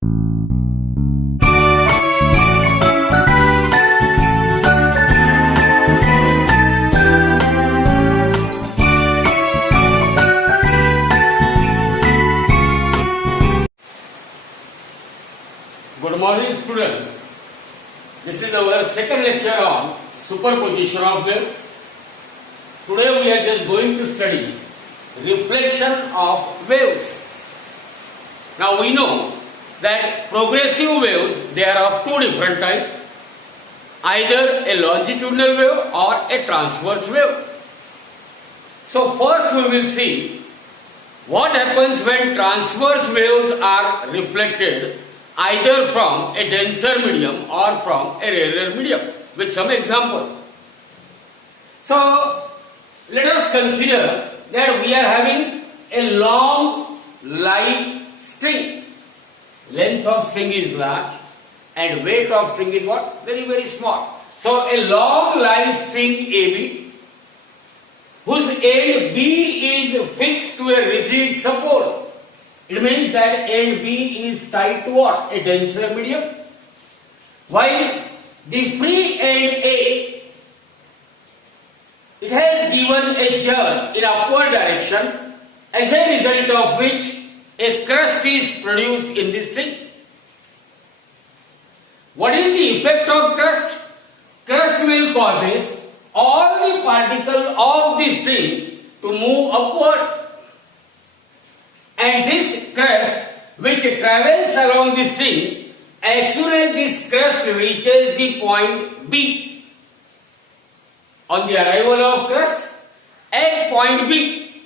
Good morning, students. This is our second lecture on superposition of waves. Today we are just going to study reflection of waves. Now we know that progressive waves, they are of two different types, either a longitudinal wave or a transverse wave. So first we will see what happens when transverse waves are reflected either from a denser medium or from a rarer medium, with some examples. So let us consider that we are having a long light string. Length of string is large and weight of string is what? Very, very small. So a long light string AB, whose end B is fixed to a rigid support. It means that end B is tied to what? A denser medium. While the free end A, it has given a jerk in upward direction, as a result of which a crust is produced in the string. What is the effect of crust? Crust will causes all the particles of the string to move upward. And this crust, which travels along the string, as soon as this crust reaches the point B, on the arrival of crust at point B,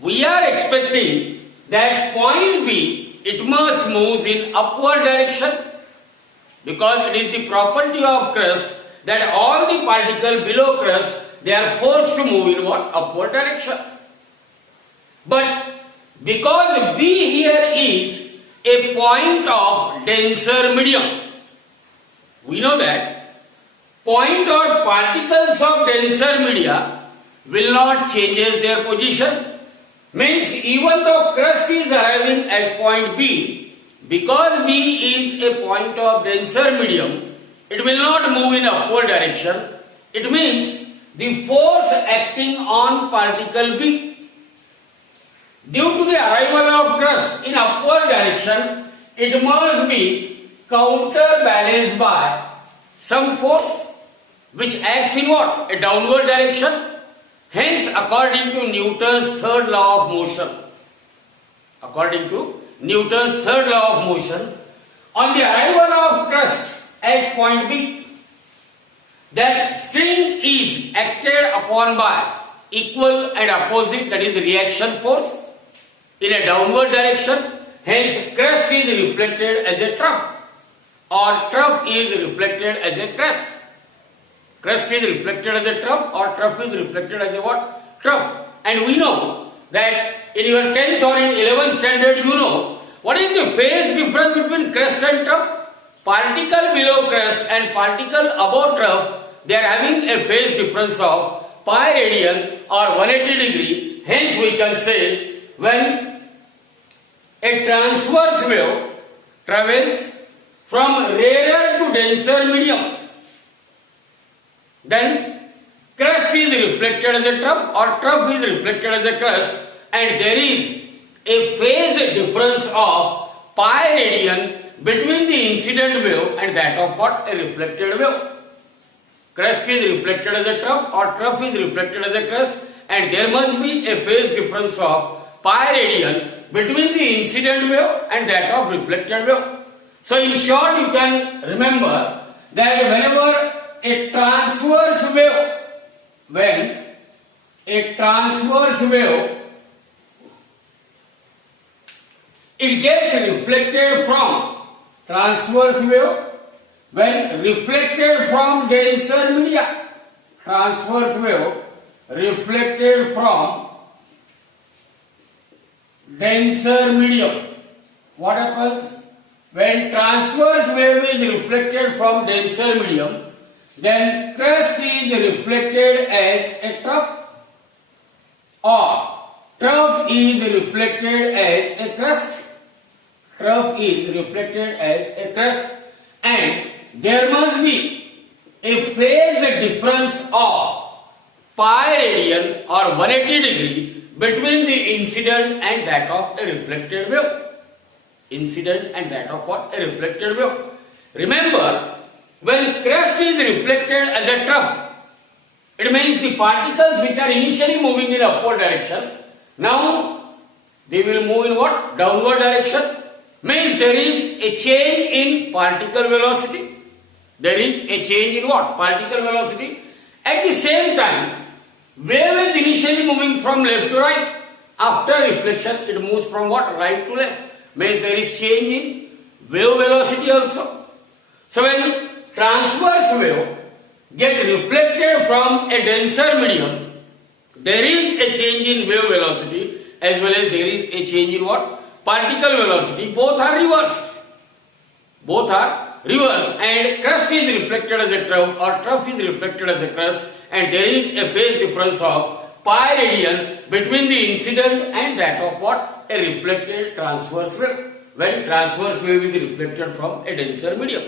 we are expecting that point B, it must move in upward direction, because it is the property of crust that all the particles below crust, they are forced to move in what? Upward direction. But because B here is a point of denser medium, we know that point or particles of denser media will not changes their position. Means even though crust is arriving at point B, because B is a point of denser medium, it will not move in upward direction. It means the force acting on particle B, due to the arrival of crust in upward direction, it must be counterbalanced by some force which acts in what? A downward direction. Hence, according to Newton's third law of motion, on the arrival of crust at point B, that string is acted upon by equal and opposite, that is reaction force, in a downward direction. Hence crust is reflected as a trough, or trough is reflected as a crust. Crust is reflected as a trough, or trough is reflected as a what? Trough. And we know that in your 10th or in 11th standard, you know what is the phase difference between crust and trough. Particle below crust and particle above trough, they are having a phase difference of pi radian or 180 degree. Hence we can say when a transverse wave travels from rarer to denser medium, then crust is reflected as a trough, or trough is reflected as a crust, and there is a phase difference of pi radian between the incident wave and that of what? A reflected wave. Crust is reflected as a trough, or trough is reflected as a crust, and there must be a phase difference of pi radian between the incident wave and that of reflected wave. So in short, you can remember that whenever a transverse wave, it gets reflected from transverse wave when reflected from denser media. Transverse wave reflected from denser medium. What happens? When transverse wave is reflected from denser medium, then crust is reflected as a trough, or trough is reflected as a crust. trough is reflected as a crest, and there must be a phase difference of pi radian or 180 degree between the incident and that of a reflected wave. Incident and that of what? A reflected wave. Remember, when crest is reflected as a trough, it means the particles which are initially moving in upward direction, now they will move in what? Downward direction. Means there is a change in particle velocity. There is a change in what? Particle velocity. At the same time, wave is initially moving from left to right. After reflection, it moves from what? Right to left. Means there is change in wave velocity also. So when transverse wave get reflected from a denser medium, there is a change in wave velocity as well as there is a change in what? Particle velocity. Both are reversed. Both are reversed, and crest is reflected as a trough or trough is reflected as a crest, and there is a phase difference of pi radian between the incident and that of what? A reflected transverse wave. When transverse wave is reflected from a denser medium.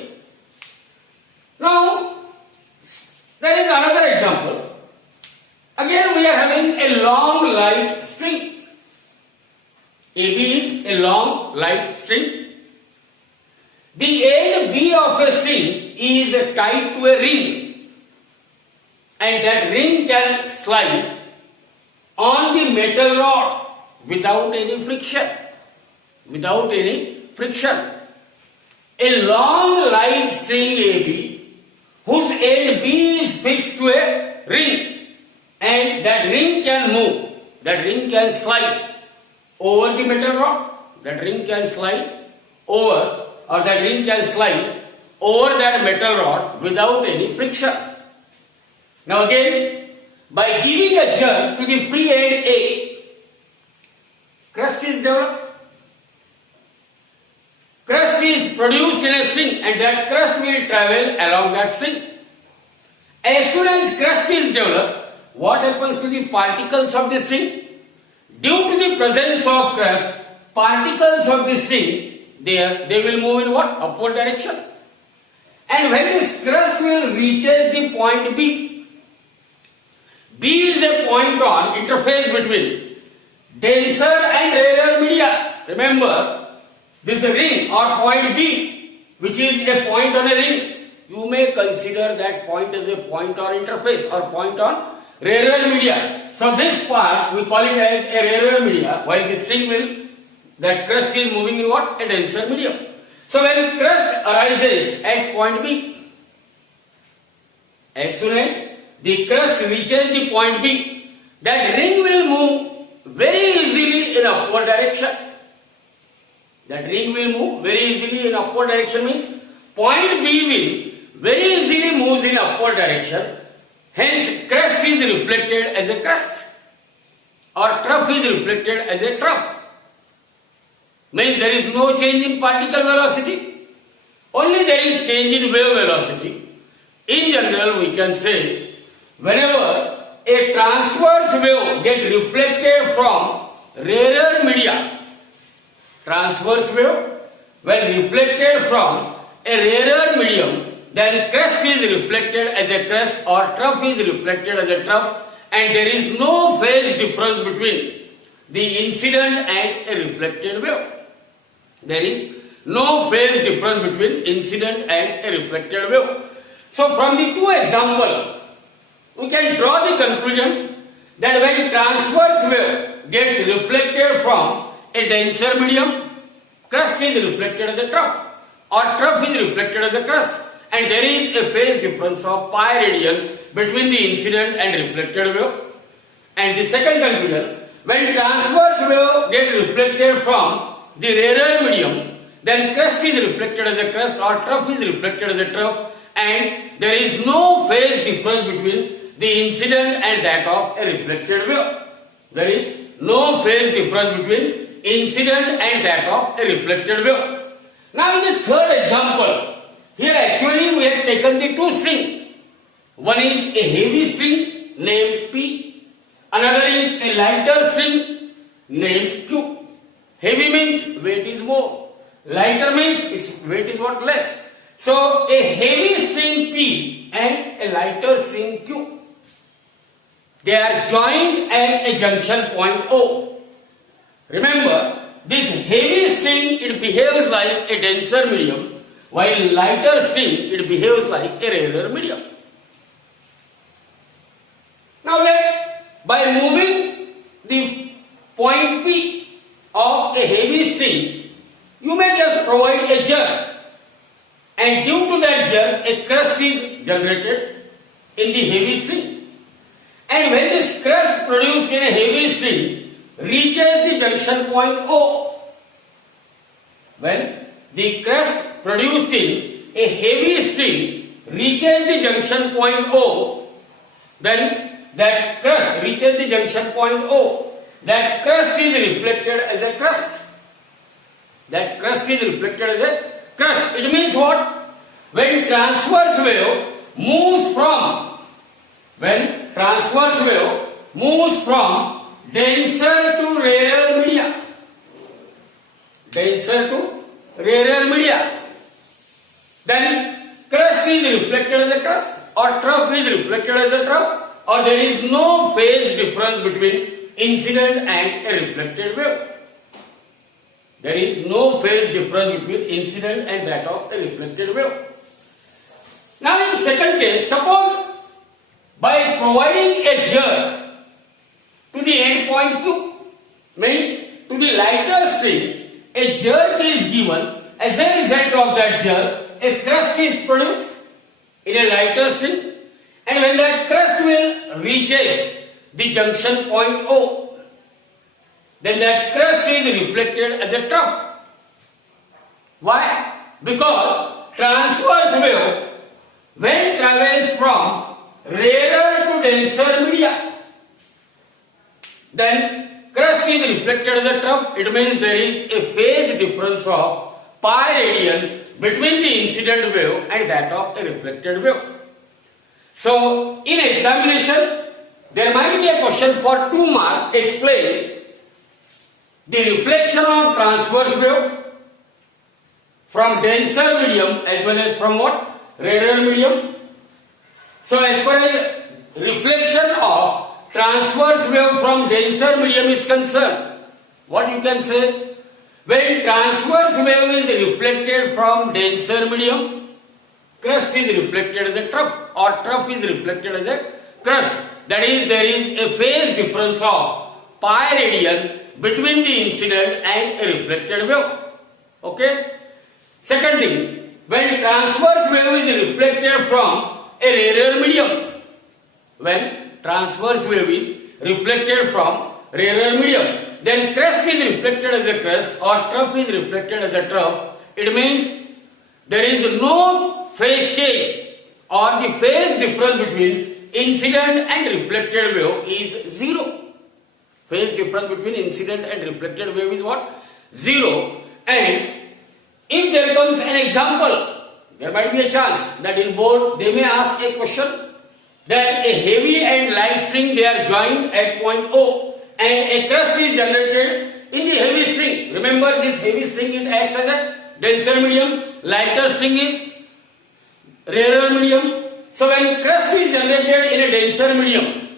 Now, there is another example. Again, we are having a long light string. AB is a long light string. The end B of a string is tied to a ring, and that ring can slide on the metal rod without any friction. Without any friction. A long light string AB whose end B is fixed to a ring, and that ring can move, that ring can slide over the metal rod, that ring can slide over, or that ring can slide over that metal rod without any friction. Now again, by giving a jerk to the free end A, crest is developed. Crest is produced in a string, and that crest will travel along that string. As soon as crest is developed, what happens to the particles of the string? Due to the presence of crest, particles of the string, they will move in what? Upward direction. And when this crest will reaches the point B, B is a point on interface between denser and rarer media. Remember, this ring or point B, which is a point on a ring, you may consider that point as a point on interface or point on rarer media. So this part we call it as a rarer media, while the string will, that crest is moving in what? A denser medium. So when crest arises at point B, as soon as the crest reaches the point B, that ring will move very easily in upward direction. That ring will move very easily in upward direction means point B will very easily moves in upward direction. Hence, crest is reflected as a crest or trough is reflected as a trough. Means there is no change in particle velocity, only there is change in wave velocity. In general, we can say whenever a transverse wave gets reflected from rarer media, transverse wave when reflected from a rarer medium, then crest is reflected as a crest or trough is reflected as a trough, and there is no phase difference between the incident and a reflected wave. There is no phase difference between incident and a reflected wave. So from the two examples, we can draw the conclusion that when transverse wave gets reflected from a denser medium, crest is reflected as a trough or trough is reflected as a crest, and there is a phase difference of pi radian between the incident and reflected wave. And the second conclusion, when transverse wave gets reflected from the rarer medium, then crest is reflected as a crest or trough is reflected as a trough, and there is no phase difference between the incident and that of a reflected wave. There is no phase difference between incident and that of a reflected wave. Now in the third example, here actually we have taken the two strings. One is a heavy string named P, another is a lighter string named Q. Heavy means weight is more, Lighter means its weight is what? Less. So a heavy string P and a lighter string Q, they are joined at a junction point O. Remember, this heavy string, it behaves like a denser medium, while lighter string, it behaves like a rarer medium. Now by moving the point P of a heavy string, you may just provide a jerk, and due to that jerk, a crust is generated in the heavy string. And when this crust produced in a heavy string reaches the junction point O, when the crust produced in a heavy string reaches the junction point O, then that crust reaches the junction point O, that crust is reflected as a crust. That crust is reflected as a crust. It means what? When transverse wave moves from denser to rarer media, then crust is reflected as a crust, or trough is reflected as a trough, or there is no phase difference between incident and a reflected wave. There is no phase difference between incident and that of a reflected wave. Now in the second case, suppose by providing a jerk to the end point Q, means to the lighter string, a jerk is given. As a result of that jerk, a crust is produced in a lighter string, and when that crust will reaches the junction point O, then that crust is reflected as a trough. Why? Because transverse wave, when travels from rarer to denser media, then crust is reflected as a trough. It means there is a phase difference of pi radian between the incident wave and that of a reflected wave. So in examination, there might be a question for 2 marks. Explain the reflection of transverse wave from denser medium as well as from what? Rarer medium. So as far as reflection of transverse wave from denser medium is concerned, what you can say? When transverse wave is reflected from denser medium, crust is reflected as a trough, or trough is reflected as a crust. That is, there is a phase difference of pi radian between the incident and a reflected wave. Okay? Second thing, when transverse wave is reflected from a rarer medium, when transverse wave is reflected from rarer medium, then crust is reflected as a crust, or trough is reflected as a trough. It means there is no phase change, or the phase difference between incident and reflected wave is 0. Phase difference between incident and reflected wave is what? 0. And if there comes an example, there might be a chance that in board they may ask a question that a heavy and light string, they are joined at point O, and a crust is generated in the heavy string. Remember, this heavy string, it acts as a denser medium, lighter string is rarer medium. So when crust is generated in a denser medium,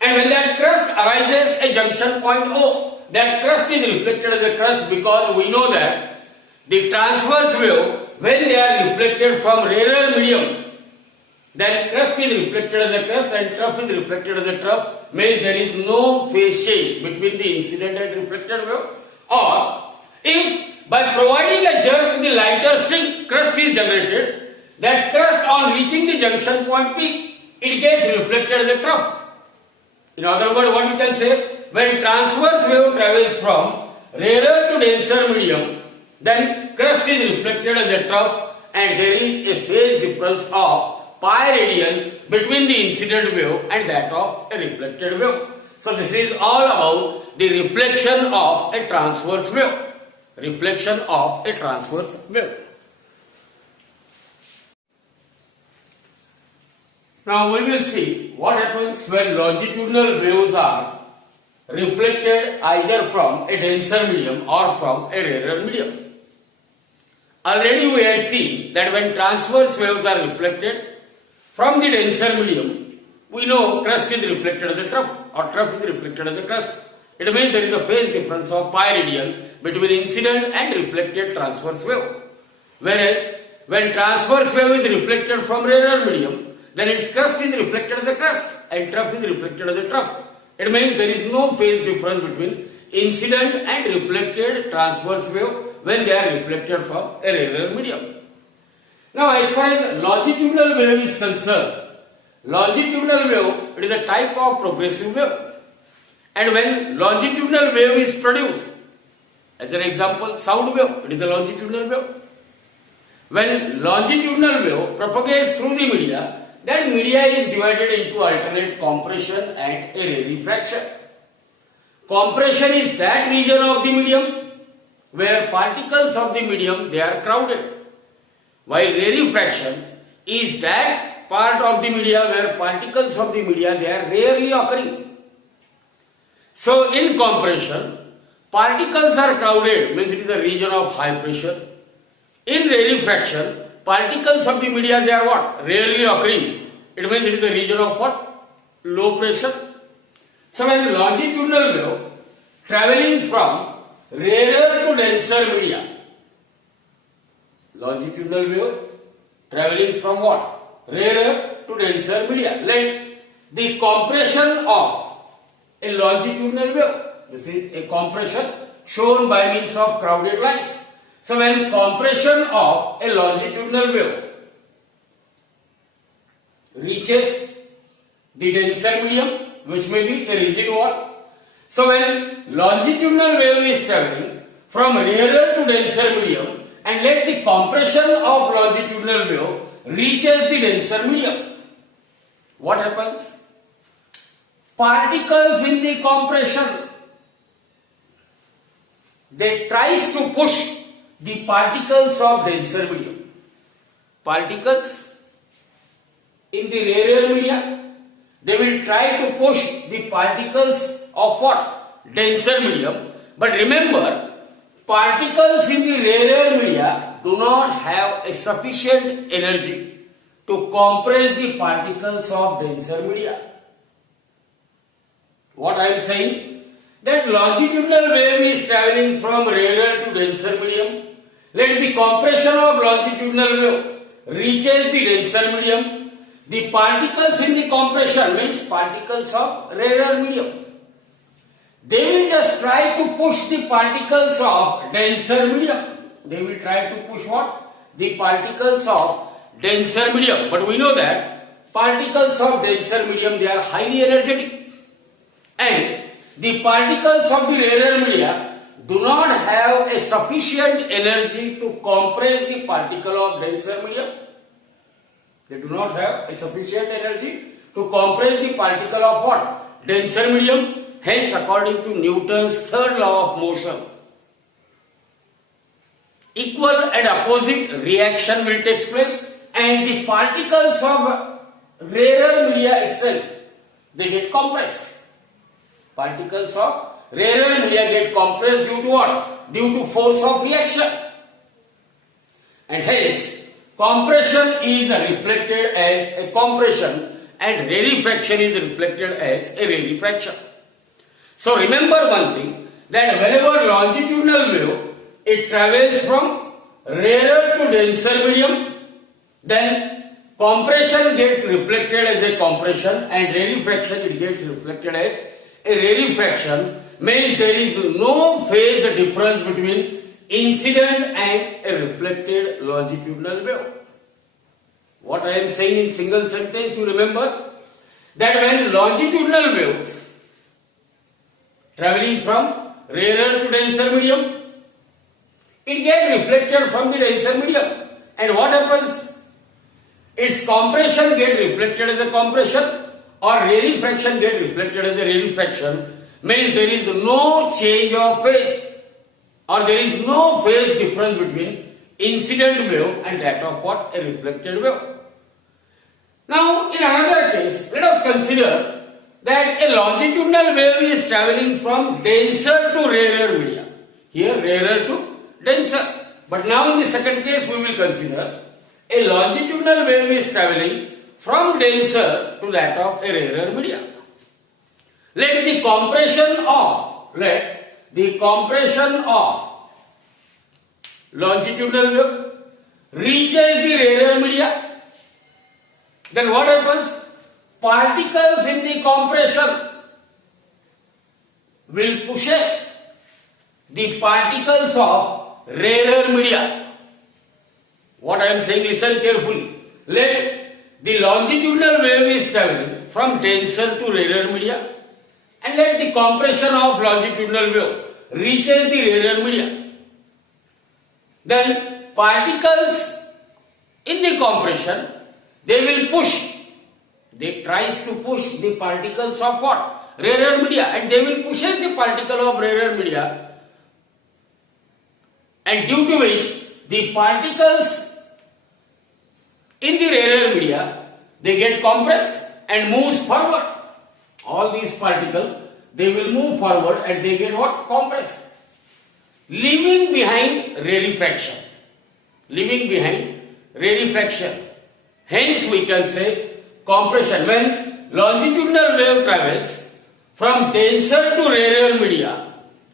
and when that crust arises at junction point O, that crust is reflected as a crust, because we know that the transverse wave, when they are reflected from rarer medium, then crust is reflected as a crust and trough is reflected as a trough, means there is no phase change between the incident and reflected wave. Or if by providing a jerk to the lighter string, crust is generated, that crust on reaching the junction point P, it gets reflected as a trough. In other words, what you can say, when transverse wave travels from rarer to denser medium, then crust is reflected as a trough, and there is a phase difference of pi radian between the incident wave and that of a reflected wave. So this is all about the reflection of a transverse wave. Reflection of a transverse wave. Now we will see what happens when longitudinal waves are reflected either from a denser medium or from a rarer medium. Already we have seen that when transverse waves are reflected from the denser medium, we know crust is reflected as a trough or trough is reflected as a crust. It means there is a phase difference of pi radian between incident and reflected transverse wave. Whereas when transverse wave is reflected from rarer medium, then its crust is reflected as a crust and trough is reflected as a trough. It means there is no phase difference between incident and reflected transverse wave when they are reflected from a rarer medium. Now, as far as longitudinal wave is concerned, longitudinal wave, it is a type of progressive wave. And when longitudinal wave is produced, as an example, sound wave, it is a longitudinal wave. When longitudinal wave propagates through the media, that media is divided into alternate compression and a rarefaction. Compression is that region of the medium where particles of the medium they are crowded, while rarefaction is that part of the media where particles of the media they are rarely occurring. So in compression, particles are crowded, means it is a region of high pressure. In rarefaction, particles of the media they are what? Rarely occurring. It means it is a region of what? Low pressure. So when longitudinal wave traveling from rarer to denser media, longitudinal wave traveling from what? Rarer to denser media. Let the compression of a longitudinal wave, this is a compression shown by means of crowded lines. So when compression of a longitudinal wave reaches the denser medium, which may be a rigid wall. So when longitudinal wave is traveling from rarer to denser medium, and let the compression of longitudinal wave reaches the denser medium, what happens? Particles in the compression, they tries to push the particles of denser medium. Particles in the rarer media, they will try to push the particles of what? Denser medium. But remember, particles in the rarer media do not have a sufficient energy to compress the particles of denser media. What I am saying? That longitudinal wave is traveling from rarer to denser medium. Let the compression of longitudinal wave reaches the denser medium. The particles in the compression means particles of rarer medium. They will just try to push the particles of denser medium. They will try to push what? The particles of denser medium. But we know that particles of denser medium they are highly energetic. And the particles of the rarer media do not have a sufficient energy to compress the particle of denser medium. They do not have a sufficient energy to compress the particle of what? Denser medium. Hence, according to Newton's third law of motion, equal and opposite reaction will take place, and the particles of rarer media itself, they get compressed. Particles of rarer media get compressed due to what? Due to force of reaction. And hence, compression is reflected as a compression and rarefaction is reflected as a rarefaction. So remember one thing, that whenever longitudinal wave, it travels from rarer to denser medium, then compression gets reflected as a compression and rarefaction it gets reflected as a rarefaction, means there is no phase difference between incident and a reflected longitudinal wave. What I am saying in single sentence, you remember that when longitudinal waves traveling from rarer to denser medium, it gets reflected from the denser medium. And what happens? Its compression gets reflected as a compression or rarefaction gets reflected as a rarefaction, means there is no change of phase or there is no phase difference between incident wave and that of what? A reflected wave. Now, in another case, let us consider that a longitudinal wave is traveling from denser to rarer media. Here, rarer to denser. But now in the second case we will consider a longitudinal wave is traveling from denser to that of a rarer media. Let the compression of longitudinal wave reaches the rarer media. Then what happens? Particles in the compression will pushes the particles of rarer media. What I am saying, listen carefully. Let the longitudinal wave is traveling from denser to rarer media, and let the compression of longitudinal wave reaches the rarer media. Then particles in the compression, they will push. They tries to push the particles of what? Rarer media, and they will push the particle of rarer media, and due to which the particles in the rarer media, they get compressed and moves forward. All these particles, they will move forward and they get what? Compressed. Leaving behind rarefaction. Leaving behind rarefaction. Hence we can say compression. When longitudinal wave travels from denser to rarer media,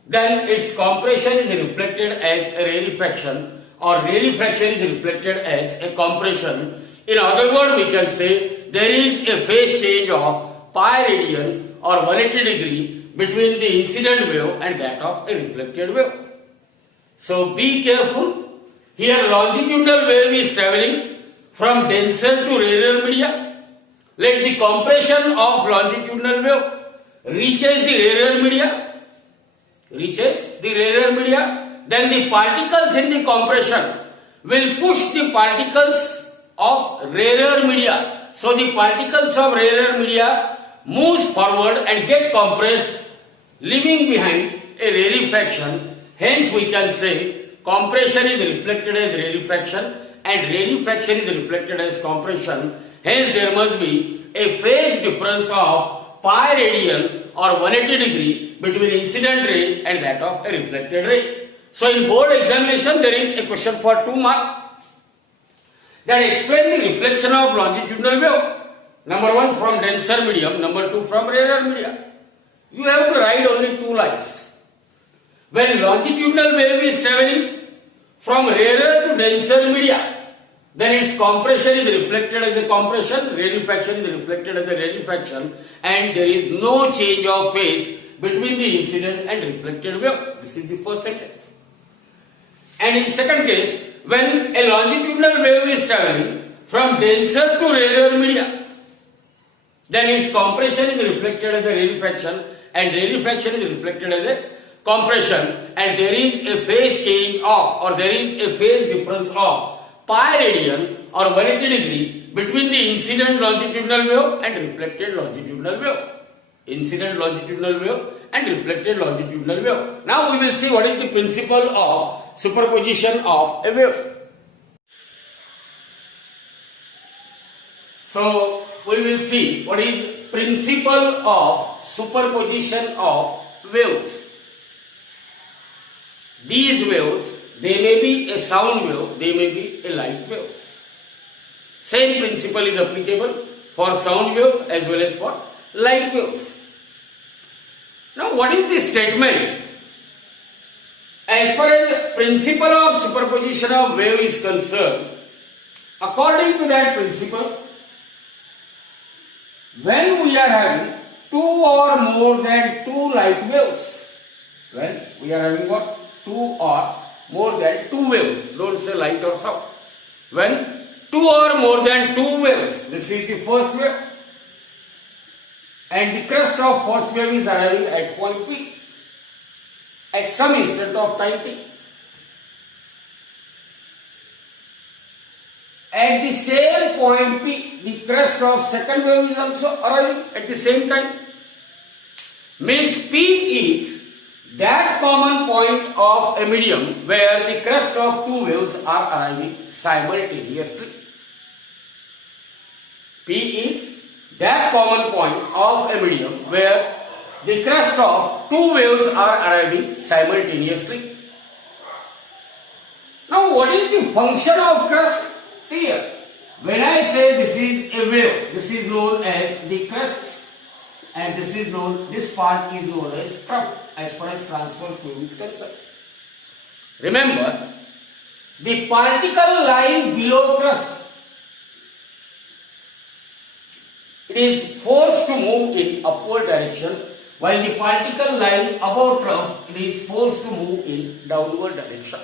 then its compression is reflected as a rarefaction, or rarefaction is reflected as a compression. In other words, we can say there is a phase change of pi radian or 180 degree between the incident wave and that of a reflected wave. So be careful. Here longitudinal wave is traveling from denser to rarer media. Let the compression of longitudinal wave reaches the rarer media, then the particles in the compression will push the particles of rarer media. So the particles of rarer media moves forward and get compressed, leaving behind a rarefaction. Hence we can say compression is reflected as rarefaction and rarefaction is reflected as compression. Hence there must be a phase difference of pi radian or 180 degree between incident ray and that of a reflected ray. So in board examination there is a question for 2 marks that explain the reflection of longitudinal wave. Number 1 from denser medium, number 2 from rarer media. You have to write only 2 lines. When longitudinal wave is traveling from rarer to denser media, then its compression is reflected as a compression, rarefaction is reflected as a rarefaction, and there is no change of phase between the incident and reflected wave. This is the first sentence. And in second case, when a longitudinal wave is traveling from denser to rarer media, then its compression is reflected as a rarefaction and rarefaction is reflected as a compression, and there is a phase change of, or there is a phase difference of pi radian or 180 degree between the incident longitudinal wave and reflected longitudinal wave. Incident longitudinal wave and reflected longitudinal wave. Now we will see what is the principle of superposition of a wave. So we will see what is principle of superposition of waves. These waves, they may be a sound wave, they may be a light waves. Same principle is applicable for sound waves as well as for light waves. Now what is the statement? As far as the principle of superposition of wave is concerned, according to that principle, when we are having 2 or more than 2 light waves, when we are having what? 2 or more than 2 waves, don't say light or sound. When 2 or more than 2 waves, this is the first wave, and the crest of first wave is arriving at point P at some instant of time t. At the same point P, the crest of second wave is also arriving at the same time. Means P is that common point of a medium where the crest of 2 waves are arriving simultaneously. P is that common point of a medium where the crest of 2 waves are arriving simultaneously. Now what is the function of crust? See here, when I say this is a wave, this is known as the crust, and this part is known as trough as far as transverse wave is concerned. Remember, the particle lying below crust, it is forced to move in upward direction, while the particle lying above trough, it is forced to move in downward direction.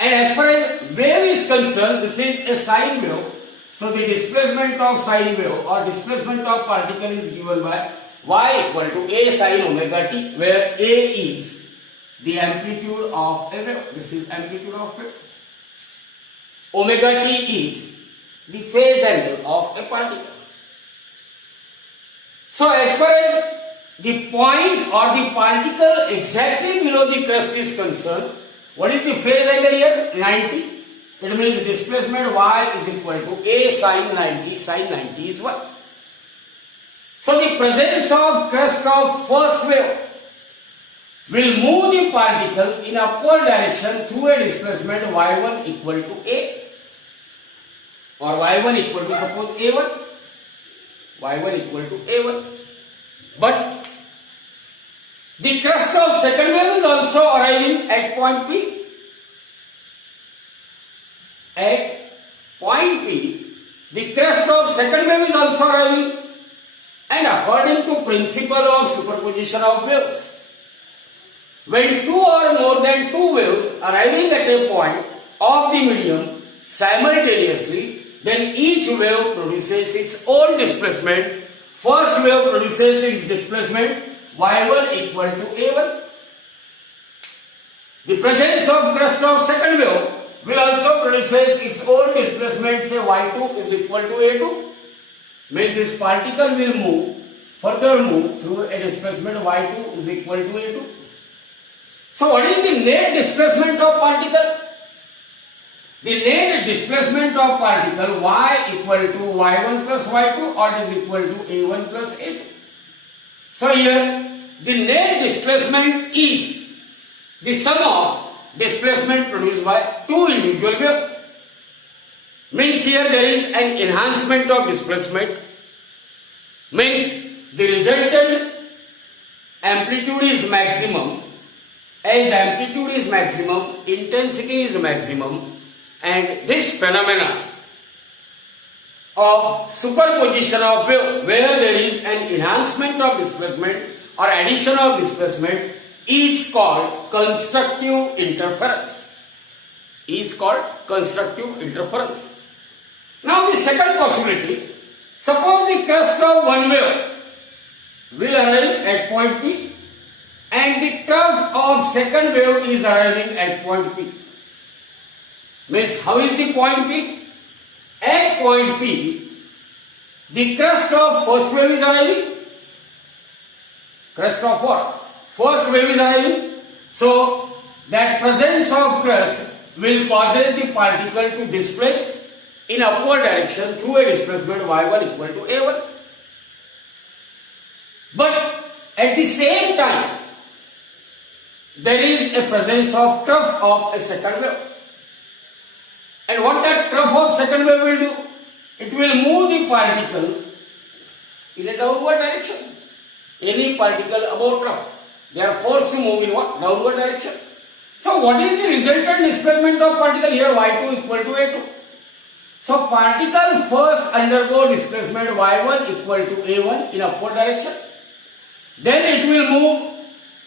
And as far as wave is concerned, this is a sine wave. So the displacement of sine wave or displacement of particle is given by y equal to a sine omega t, where a is the amplitude of a wave. This is amplitude of wave. Omega t is the phase angle of a particle. So as far as the point or the particle exactly below the crust is concerned, what is the phase angle here? 90. It means displacement y is equal to a sine 90. Sine 90 is 1. So the presence of crust of first wave will move the particle in upward direction through a displacement y1 equal to a, or y1 equal to suppose a1. y1 equal to a1. But the crust of second wave is also arriving at point P. At point P, the crest of second wave is also arriving, and according to principle of superposition of waves, when two or more than two waves arriving at a point of the medium simultaneously, then each wave produces its own displacement. First wave produces its displacement y1 equal to a1. The presence of crest of second wave will also produces its own displacement, say y2 is equal to a2. Means this particle will further move through a displacement y2 is equal to a2. So what is the net displacement of particle? The net displacement of particle y equal to y1 plus y2, or it is equal to a1 plus a2. So here the net displacement is the sum of displacement produced by two individual waves. Means here there is an enhancement of displacement. Means the resultant amplitude is maximum. As amplitude is maximum, intensity is maximum, and this phenomena of superposition of wave, where there is an enhancement of displacement or addition of displacement, is called constructive interference. Now the second possibility, suppose the crest of one wave will arrive at point P and the trough of second wave is arriving at point P. Means how is the point P? At point P, the crest of first wave is arriving. Crest of what? First wave is arriving. So that presence of crest will cause the particle to displace in upward direction through a displacement y1 equal to a1. But at the same time, there is a presence of trough of a second wave. And what that trough of second wave will do? It will move the particle in a downward direction. Any particle above trough, they are forced to move in what? Downward direction. So what is the resultant displacement of particle here? y2 equal to a2. So particle first undergo displacement y1 equal to a1 in upward direction. Then it will move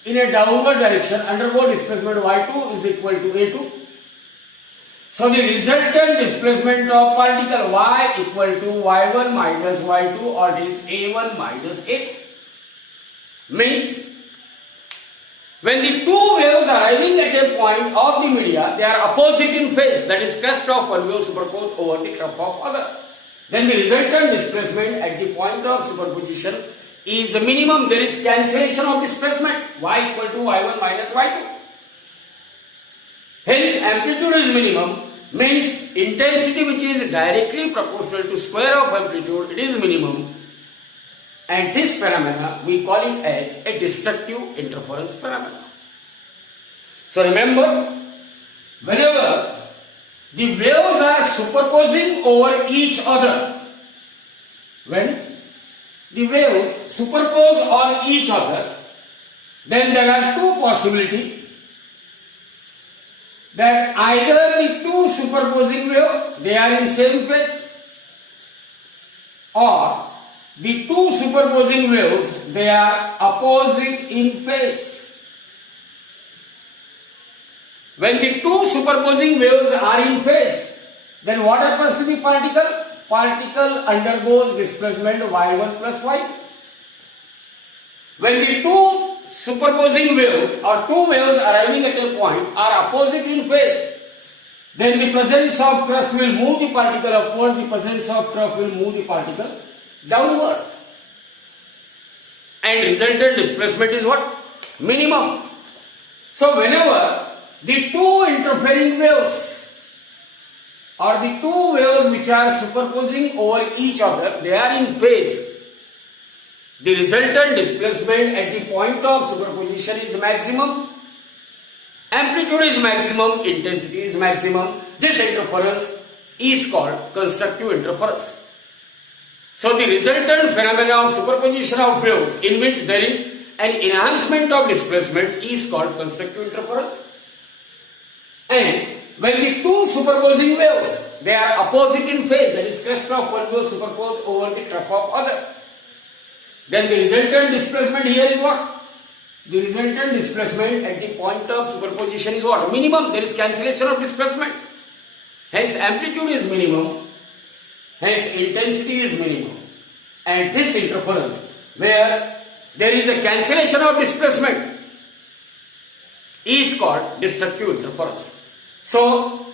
in a downward direction, undergo displacement y2 is equal to a2. So the resultant displacement of particle y equal to y1 minus y2, or it is a1 minus a2. Means when the two waves are arriving at a point of the media, they are opposite in phase, that is crest of one wave superposed over the trough of other. Then the resultant displacement at the point of superposition is the minimum. There is cancellation of displacement, y equal to y1 minus y2. Hence amplitude is minimum, means intensity which is directly proportional to square of amplitude, it is minimum. And this phenomena we call it as a destructive interference phenomena. So remember, whenever the waves are superposing over each other, when the waves superpose on each other, then there are two possibilities, that either the two superposing waves, they are in same phase, or the two superposing waves, they are opposite in phase. When the two superposing waves are in phase, then what happens to the particle? Particle undergoes displacement y1 plus y2. When the two superposing waves or two waves arriving at a point are opposite in phase, then the presence of crust will move the particle upward, the presence of trough will move the particle downward. And resultant displacement is what? Minimum. So whenever the two interfering waves or the two waves which are superposing over each other, they are in phase, the resultant displacement at the point of superposition is maximum, amplitude is maximum, intensity is maximum. This interference is called constructive interference. So the resultant phenomena of superposition of waves in which there is an enhancement of displacement is called constructive interference. And when the two superposing waves, they are opposite in phase, that is crest of one wave superposed over the trough of other, then the resultant displacement here is what? The resultant displacement at the point of superposition is what? Minimum. There is cancellation of displacement. Hence amplitude is minimum. Hence intensity is minimum. And this interference, where there is a cancellation of displacement, is called destructive interference. So,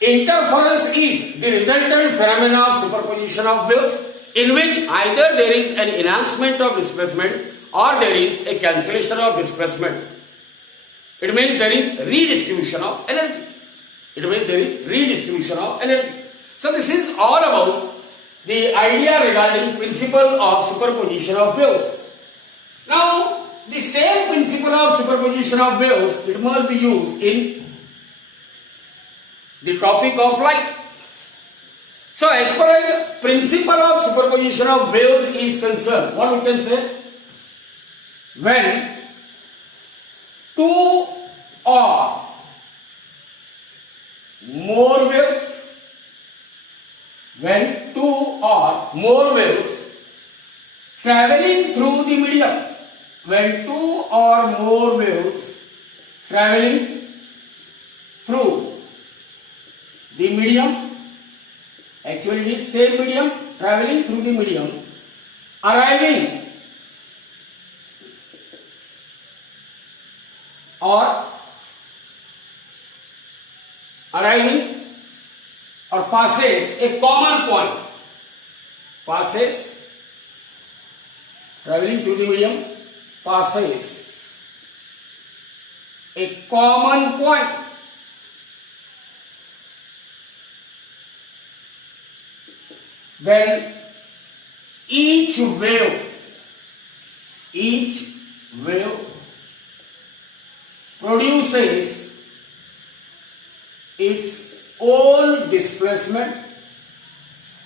interference is the resultant phenomena of superposition of waves in which either there is an enhancement of displacement or there is a cancellation of displacement. It means there is redistribution of energy. So this is all about the idea regarding principle of superposition of waves. Now, the same principle of superposition of waves, it must be used in the topic of light. So as far as principle of superposition of waves is concerned, what we can say? When two or more waves, traveling through the medium, when two or more waves traveling through the medium, actually it is same medium, traveling through the medium, arriving or passes a common point, traveling through the medium, passes a common point, then each wave produces its own displacement.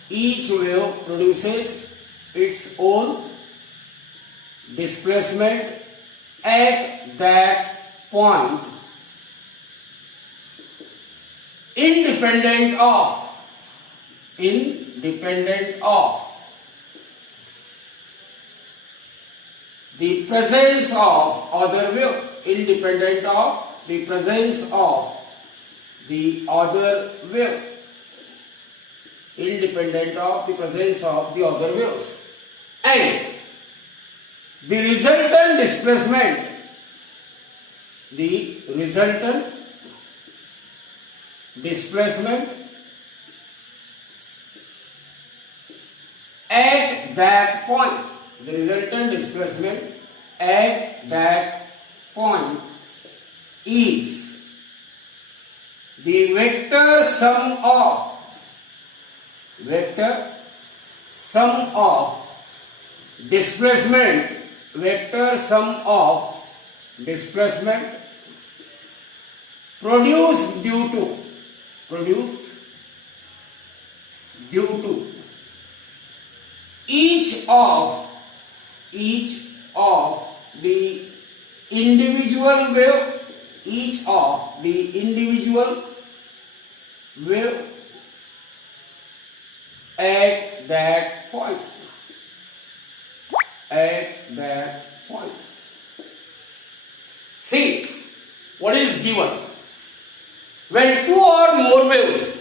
Each wave produces its own displacement at that point, independent of the presence of other wave, independent of the presence of the other wave, independent of the presence of the other waves. And the resultant displacement, at that point, the resultant displacement at that point is the vector sum of displacement produced due to each of the individual wave at that point. See what is given. When two or more waves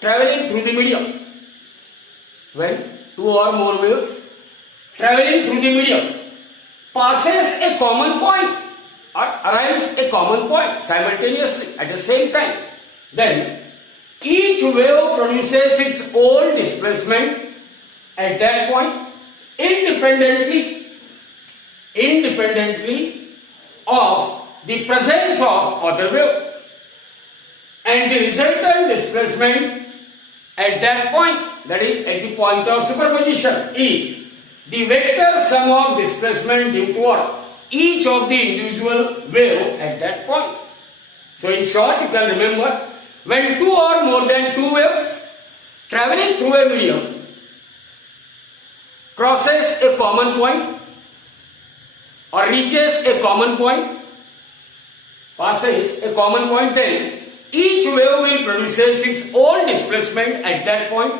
traveling through the medium, passes a common point or arrives a common point simultaneously at the same time, then each wave produces its own displacement at that point independently of the presence of other wave, and the resultant displacement at that point, that is at the point of superposition, is the vector sum of displacement due to what? Each of the individual wave at that point. So in short, you can remember, when two or more than two waves traveling through a medium crosses a common point or reaches a common point, passes a common point, then each wave will produce its own displacement at that point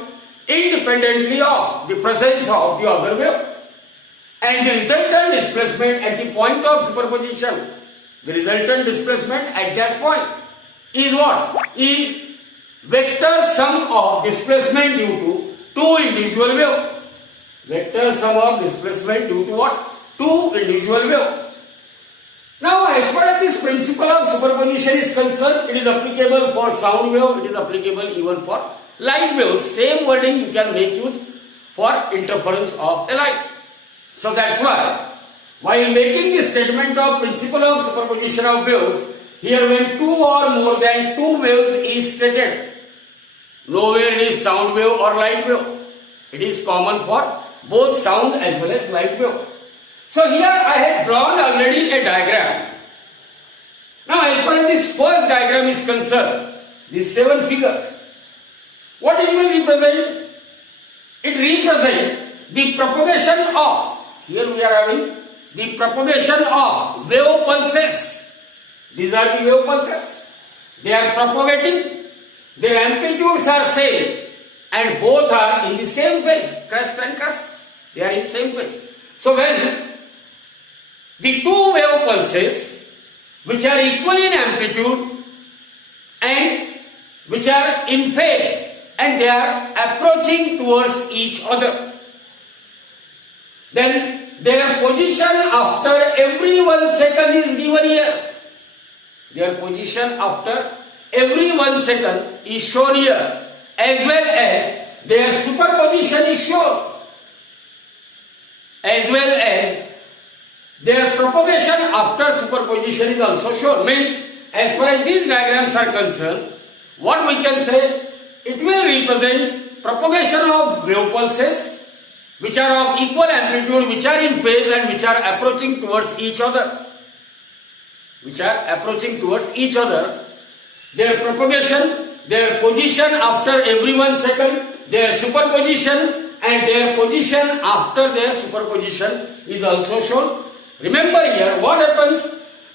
independently of the presence of the other wave, and the resultant displacement at the point of superposition, the resultant displacement at that point is what? Is vector sum of displacement due to two individual wave. Vector sum of displacement due to what? Two individual wave. Now, as far as this principle of superposition is concerned, it is applicable for sound wave, it is applicable even for light waves. Same wording you can make use for interference of a light. So that's why, while making the statement of principle of superposition of waves, here when two or more than two waves is stated, nowhere it is sound wave or light wave. It is common for both sound as well as light wave. So here I had drawn already a diagram. Now as far as this first diagram is concerned, these 7 figures, what it will represent? It represents the propagation of, here we are having the propagation of wave pulses. These are the wave pulses. They are propagating, their amplitudes are same, and both are in the same phase, crest and crest. They are in the same phase. So when the two wave pulses, which are equal in amplitude and which are in phase, and they are approaching towards each other, then their position after every 1 second is given here. Their position after every 1 second is shown here, as well as their superposition is shown, as well as their propagation after superposition is also shown. Means, as far as these diagrams are concerned, what we can say, it will represent propagation of wave pulses which are of equal amplitude, which are in phase and which are approaching towards each other. Their propagation, their position after every 1 second, their superposition, and their position after their superposition is also shown. Remember here, what happens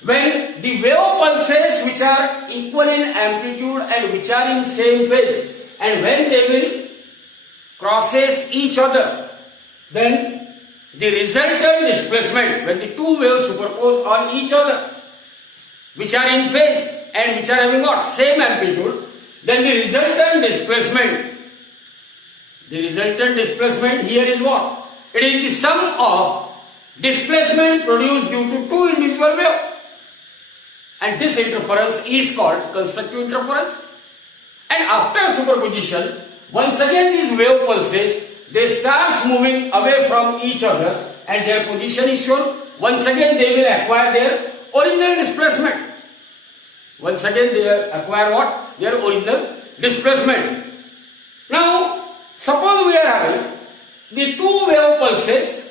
when the wave pulses which are equal in amplitude and which are in same phase, and when they will crosses each other, then the resultant displacement, when the two waves superpose on each other, which are in phase and which are having what? Same amplitude, then the resultant displacement here is what? It is the sum of displacement produced due to two individual waves, and this interference is called constructive interference. And after superposition, once again these wave pulses, they start moving away from each other and their position is shown. Once again they will acquire their original displacement. Once again they acquire what? Their original displacement. Now, suppose we are having the two wave pulses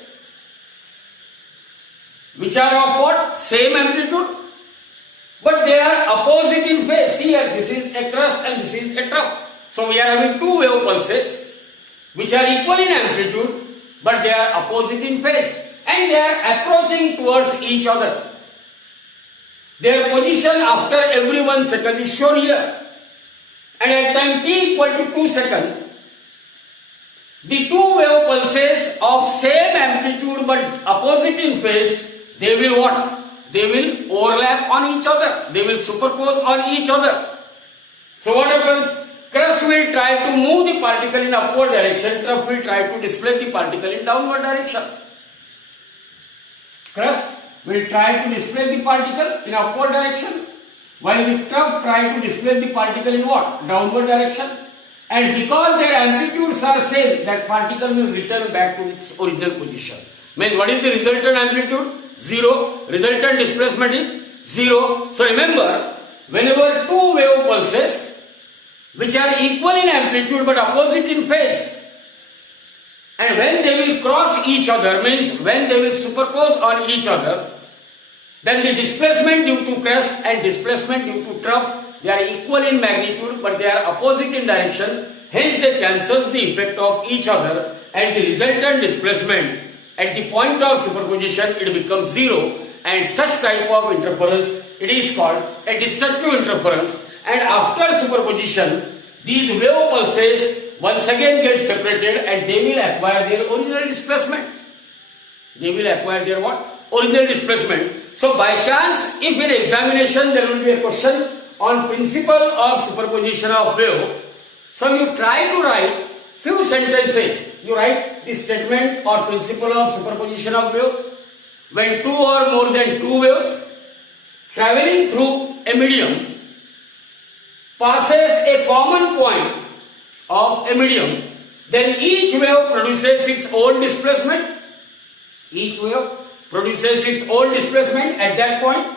which are of what? Same amplitude, but they are opposite opposite in phase. See here, this is a crust and this is a trough. So we are having two wave pulses which are equal in amplitude, but they are opposite in phase and they are approaching towards each other. Their position after every 1 second is shown here. And at time t equal to 2 seconds, the two wave pulses of same amplitude but opposite in phase, they will what? They will overlap on each other. They will superpose on each other. So what happens? Crust will try to move the particle in upward direction. Trough will try to displace the particle in downward direction. Crust will try to displace the particle in upward direction, while the trough try to displace the particle in what? Downward direction. And because their amplitudes are same, that particle will return back to its original position. Means what is the resultant amplitude? 0. Resultant displacement is 0. So remember, whenever two wave pulses which are equal in amplitude but opposite in phase, and when they will cross each other, means when they will superpose on each other, then the displacement due to crest and displacement due to trough, they are equal in magnitude but they are opposite in direction. Hence they cancels the effect of each other, and the resultant displacement at the point of superposition, it becomes 0, and such type of interference, it is called a destructive interference. And after superposition, these wave pulses once again get separated and they will acquire their original displacement. They will acquire their what? Original displacement. So by chance, if in examination there will be a question on principle of superposition of wave, so you try to write few sentences. You write the statement or principle of superposition of wave. When two or more than two waves traveling through a medium passes a common point of a medium, then each wave produces its own displacement. Each wave produces its own displacement at that point,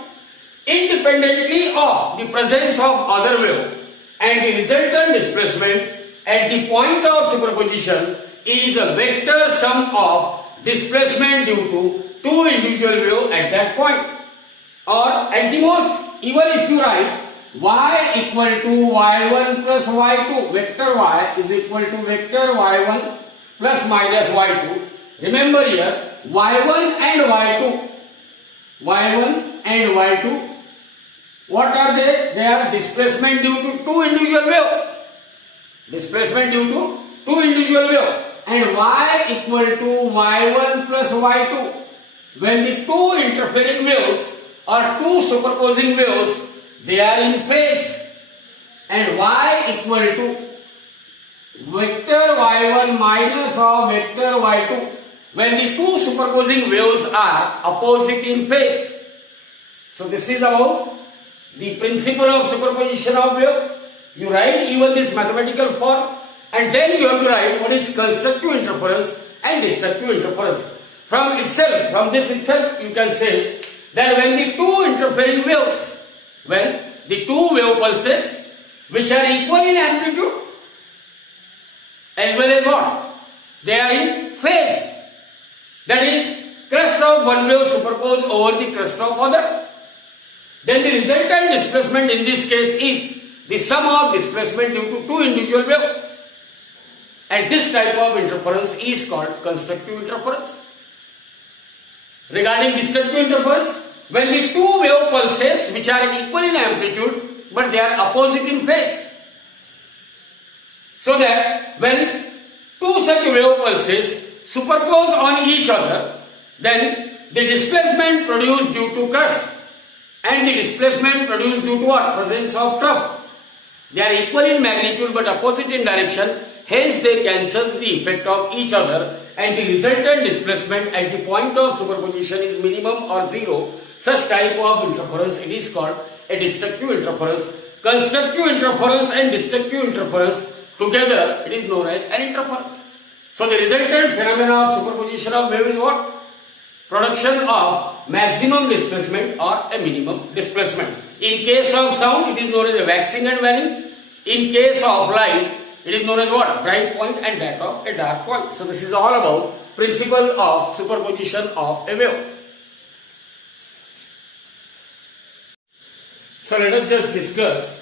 independently of the presence of other wave, and the resultant displacement at the point of superposition is a vector sum of displacement due to two individual waves at that point. Or at the most, even if you write y equal to y1 plus y2, vector y is equal to vector y1 plus minus y2. Remember here, y1 and y2, what are they? They are displacement due to two individual waves. Displacement due to two individual waves. And y equal to y1 plus y2. When the two interfering waves or two superposing waves, they are in phase. And y equal to vector y1 minus of vector y2. When the two superposing waves are opposite in phase. So this is about the principle of superposition of waves. You write even this mathematical form, and then you have to write what is constructive interference and destructive interference. From this itself, you can say that when the two interfering waves, when the two wave pulses which are equal in amplitude as well as what? They are in phase. That is, crest of one wave superposed over the crest of other. Then the resultant displacement in this case is the sum of displacement due to two individual waves. And this type of interference is called constructive interference. Regarding destructive interference, when the two wave pulses which are equal in amplitude but they are opposite in phase. So that when two such wave pulses superpose on each other, then the displacement produced due to crest and the displacement produced due to what? Presence of trough. They are equal in magnitude but opposite in direction, hence they cancels the effect of each other, and the resultant displacement at the point of superposition is minimum or zero. Such type of interference, it is called a destructive interference. Constructive interference and destructive interference together, it is known as an interference. So the resultant phenomena of superposition of wave is what? Production of maximum displacement or a minimum displacement. In case of sound, it is known as a waxing and waning. In case of light, it is known as what? Bright point, and that of a dark point. So this is all about principle of superposition of a wave. So let us just discuss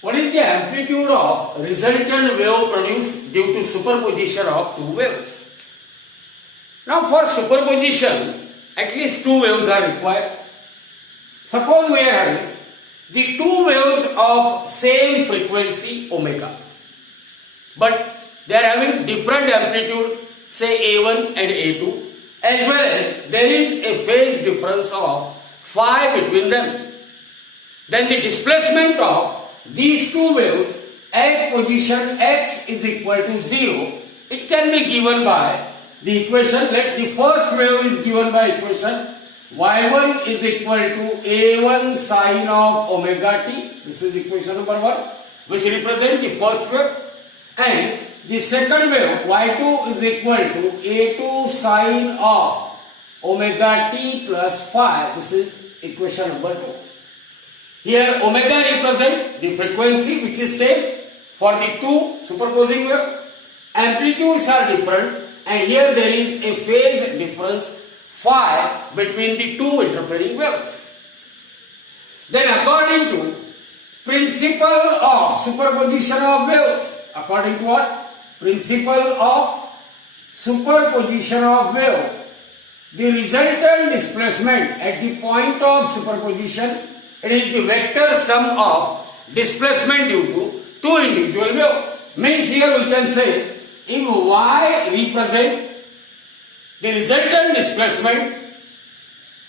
what is the amplitude of resultant wave produced due to superposition of two waves. Now for superposition, at least two waves are required. Suppose we are having the two waves of same frequency omega, but they are having different amplitude, say A1 and A2, as well as there is a phase difference of phi between them. Then the displacement of these two waves at position x is equal to 0. It can be given by the equation. Let the first wave is given by equation y1 is equal to a1 sine of omega t. This is equation number 1, which represents the first wave. And the second wave y2 is equal to a2 sine of omega t plus phi. This is equation number 2. Here omega represents the frequency which is same for the two superposing waves. Amplitudes are different, and here there is a phase difference phi between the two interfering waves. Then according to principle of superposition of waves, according to what? Principle of superposition of wave, the resultant displacement at the point of superposition, it is the vector sum of displacement due to two individual waves. Means here we can say, if y represent the resultant displacement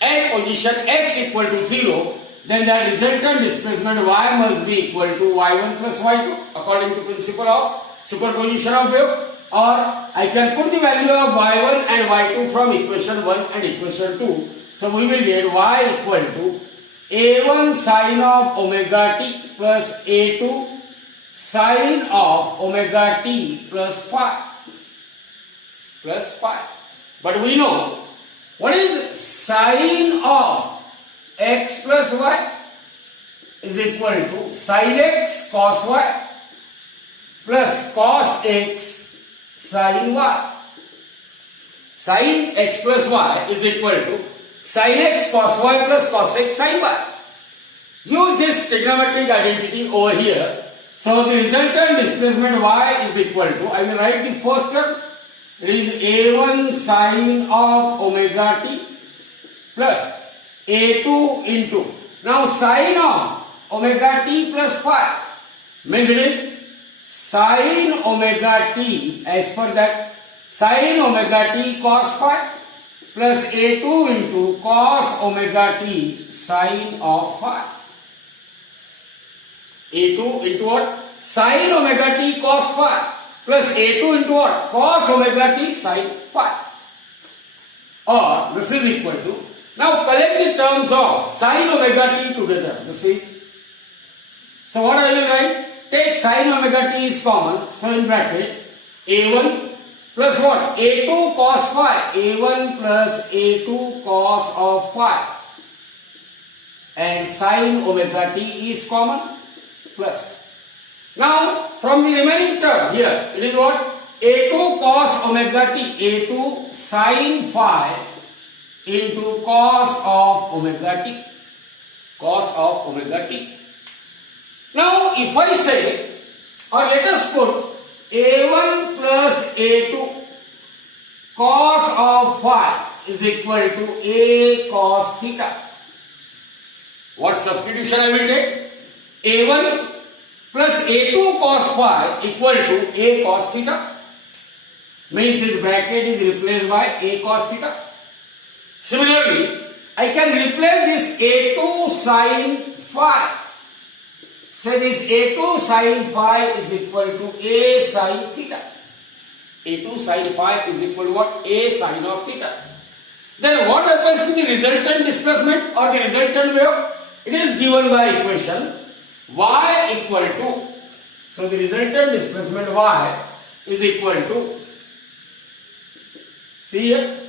at position x equal to 0, then the resultant displacement y must be equal to y1 plus y2 according to principle of superposition of wave. Or I can put the value of y1 and y2 from equation 1 and equation 2. So we will get y equal to a1 sine of omega t plus a2 sine of omega t plus phi. But we know what is sine of x plus y is equal to sine x cos y plus cos x sine y. Sine x plus y is equal to sine x cos y plus cos x sine y. Use this trigonometric identity over here. So the resultant displacement y is equal to, I will write the first term, it is a1 sine of omega t plus a2 into, now sine of omega t plus phi means it is sine omega t, as per that sine omega t cos phi plus a2 into cos omega t sine of phi. a2 into what? Sine omega t cos phi plus a2 into what? Cos omega t sine phi. Or this is equal to, now collect the terms of sine omega t together. This is, so what I will write? Take sine omega t is common, so in bracket a1 plus what? a2 cos phi, a1 plus a2 cos of phi, and sine omega t is common plus. Now from the remaining term here, it is what? a2 cos omega t, a2 sine phi into cos of omega t, cos of omega t. Now if I say, or let us put a1 plus a2 cos of phi is equal to a cos theta. What substitution I will take? a1 plus a2 cos phi equal to a cos theta. Means this bracket is replaced by a cos theta. Similarly, I can replace this a2 sin phi. So this a2 sin phi is equal to a sin theta. a2 sin phi is equal to what? A sin of theta. Then what happens to the resultant displacement or the resultant wave? It is given by equation y equal to, so the resultant displacement y is equal to, see here,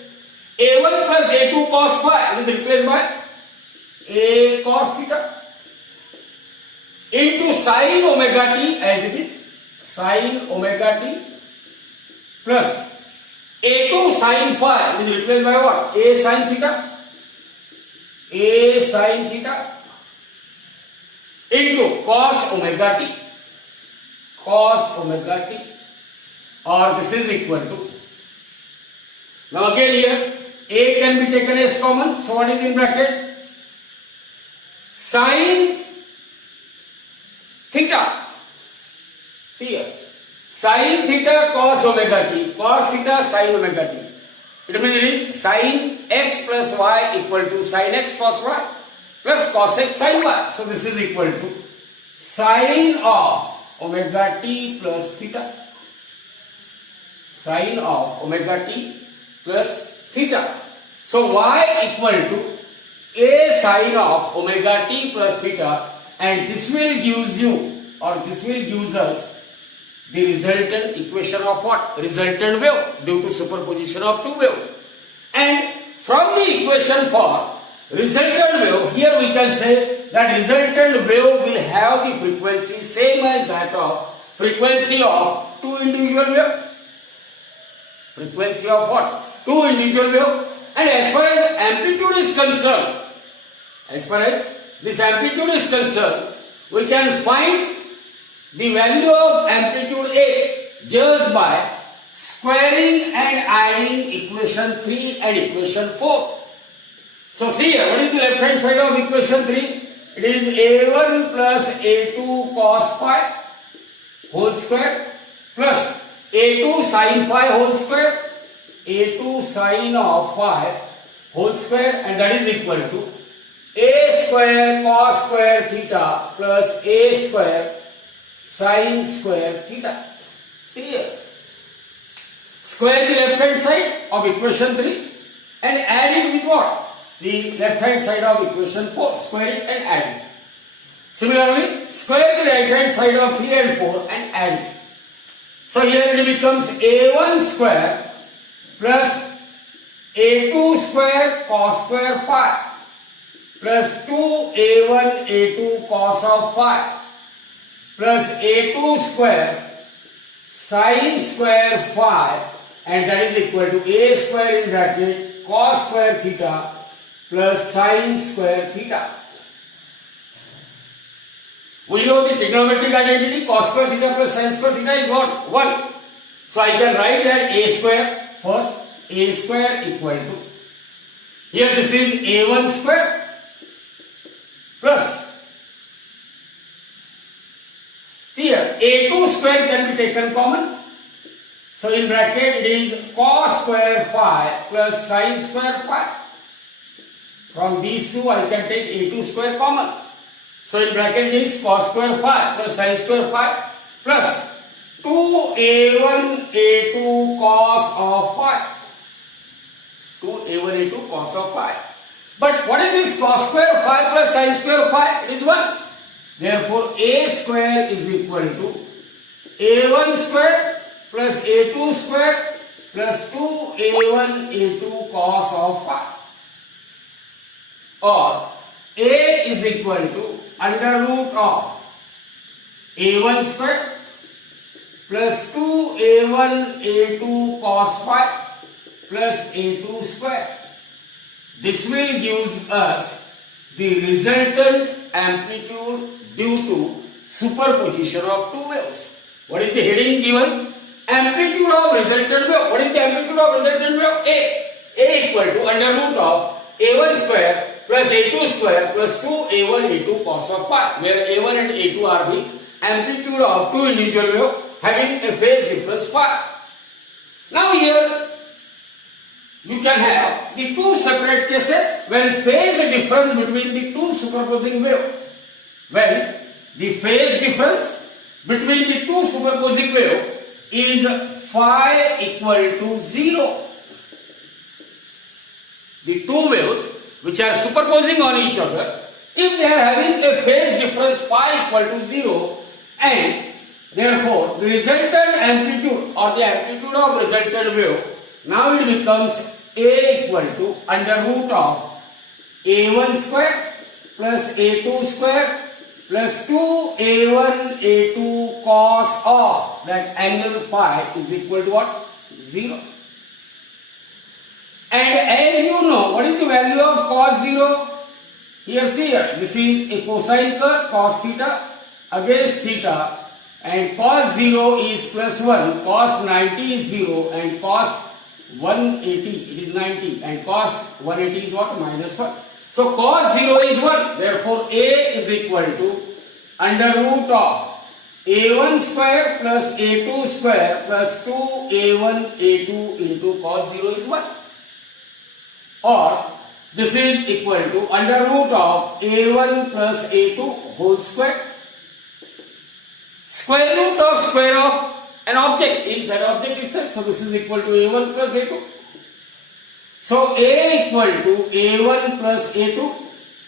a1 plus a2 cos phi is replaced by a cos theta into sin omega t as it is, sin omega t plus a2 sin phi is replaced by what? A sin theta, a sin theta into cos omega t, or this is equal to, now again here a can be taken as common, so what is in bracket? Sin theta, see here, sin theta cos omega t, cos theta sin omega t. It means it is sin x plus y equal to sin x cos y plus cos x sin y. So this is equal to sin of omega t plus theta. Sin of omega t plus theta. So y equal to a sin of omega t plus theta, and this will gives you, or this will gives us the resultant equation of what? Resultant wave due to superposition of two waves. And from the equation for resultant wave, here we can say that resultant wave will have the frequency same as that of frequency of two individual waves. Frequency of what? Two individual waves. And as far as amplitude is concerned, we can find the value of amplitude A just by squaring and adding equation 3 and equation 4. So see here, what is the left hand side of equation 3? It is A1 plus A2 cos phi whole square plus A2 sin phi whole square, A2 sin of phi whole square, and that is equal to A square cos square theta plus A square sin square theta. See here. Square the left hand side of equation 3 and add it with what? The left hand side of equation 4. Square it and add it. Similarly, square the right hand side of 3 and 4 and add it. So here it becomes A1 square plus A2 square cos square phi plus 2A1 A2 cos of phi plus A2 square sin square phi, and that is equal to A square in bracket cos square theta plus sin square theta. We know the trigonometric identity, cos square theta plus sin square theta is what? 1. So I can write that A square first. A square equal to, here this is A1 square plus, see here, A2 square can be taken common. So in bracket it is cos square phi plus sin square phi. From these two I can take A2 square common. So in bracket it is cos square phi plus sin square phi plus 2A1 A2 cos of phi. 2A1 A2 cos of phi. But what is this cos square phi plus sin square phi? It is 1. Therefore A square is equal to A1 square plus A2 square plus 2A1 A2 cos of phi. Or A is equal to under root of A1 square plus 2A1 A2 cos phi plus A2 square. This will give us the resultant amplitude due to superposition of two waves. What is the heading given? Amplitude of resultant wave. What is the amplitude of resultant wave? A equal to under root of A1 square plus A2 square plus 2A1 A2 cos of phi, where A1 and A2 are the amplitude of two individual waves having a phase difference phi. Now here you can have the two separate cases when phase difference between the two superposing waves. When the phase difference between the two superposing waves is phi equal to 0. The two waves which are superposing on each other, if they are having a phase difference phi equal to 0, and therefore the resultant amplitude or the amplitude of resultant wave, now it becomes A equal to under root of A1 square plus A2 square plus 2A1 A2 cos of that angle phi is equal to what? 0. And as you know, what is the value of cos 0? Here see here, this is a cosine curve, cos theta against theta, and cos 0 is plus 1, cos 90 is 0, and cos 180 it is 90, and cos 180 is what? Minus 1. So cos 0 is 1, therefore A is equal to under root of A1 square plus A2 square plus 2A1 A2 into cos 0 is 1. Or this is equal to under root of A1 plus A2 whole square. Square root of square of an object is that object itself. So this is equal to A1 plus A2. So A equal to A1 plus A2.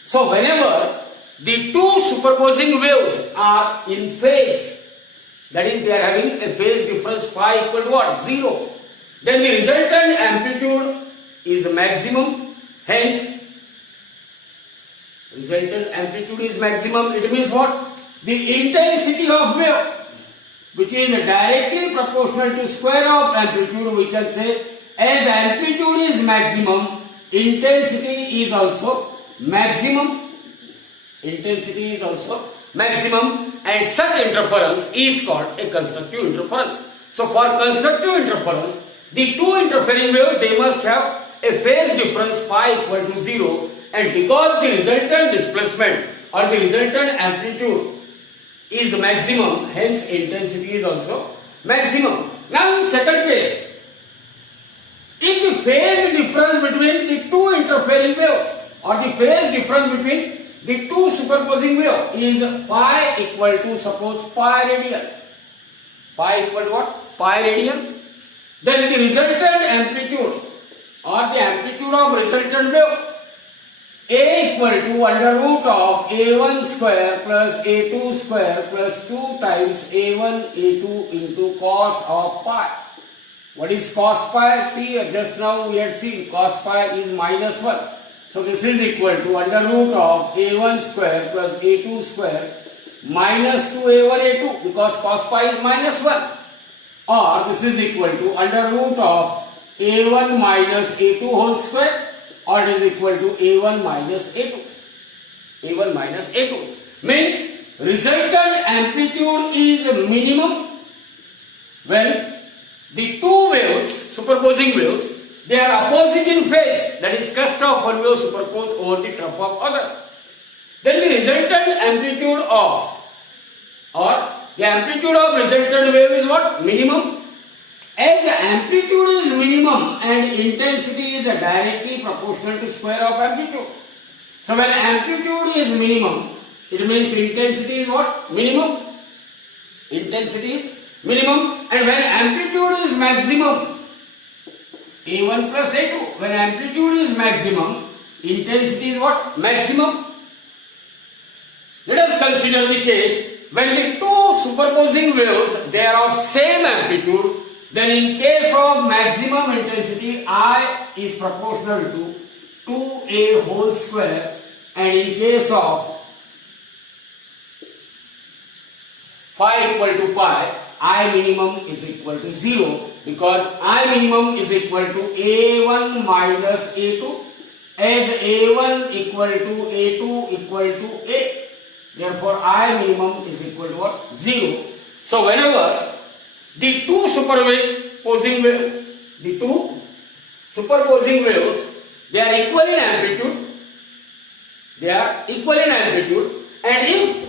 So whenever the two superposing waves are in phase, that is they are having a phase difference phi equal to what? 0. Then the resultant amplitude is maximum. Hence, resultant amplitude is maximum. It means what? The intensity of wave, which is directly proportional to square of amplitude, we can say as amplitude is maximum, intensity is also maximum. Intensity is also maximum, and such interference is called a constructive interference. So for constructive interference, the two interfering waves, they must have a phase difference phi equal to 0, and because the resultant displacement or the resultant amplitude is maximum, hence intensity is also maximum. Now in second case, if the phase difference between the two interfering waves or the phase difference between the two superposing waves is phi equal to, suppose, pi radian. Phi equal to what? Pi radian. Then the resultant amplitude or the amplitude of resultant wave A equal to under root of A1 square plus A2 square plus 2 times A1 A2 into cos of pi. What is cos pi? See, just now we had seen cos pi is minus 1. So this is equal to under root of A1 square plus A2 square minus 2A1 A2, because cos pi is minus 1. Or this is equal to under root of A1 minus A2 whole square, or it is equal to A1 minus A2. A1 minus A2 means resultant amplitude is minimum when the two waves, superposing waves, they are opposite in phase, that is crest of one wave superposed over the trough of other. Then the resultant amplitude of, or the amplitude of resultant wave is what? Minimum. As the amplitude is minimum and intensity is directly proportional to square of amplitude. So when amplitude is minimum, it means intensity is what? Minimum. Intensity is minimum. And when amplitude is maximum, A1 plus A2, when amplitude is maximum, intensity is what? Maximum. Let us consider the case when the two superposing waves, they are of same amplitude. Then in case of maximum intensity, I is proportional to 2A whole square, and in case of phi equal to pi, I minimum is equal to 0, because I minimum is equal to A1 minus A2, as A1 equal to A2 equal to A. Therefore, I minimum is equal to what? 0. So whenever the two superposing waves, they are equal in amplitude. They are equal in amplitude, and if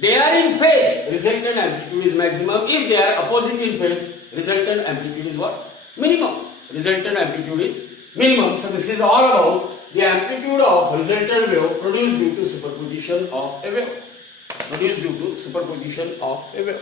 they are in phase, resultant amplitude is maximum. If they are opposite in phase, resultant amplitude is what? Minimum. Resultant amplitude is minimum. So this is all about the amplitude of resultant wave produced due to superposition of a wave. Produced due to superposition of a wave.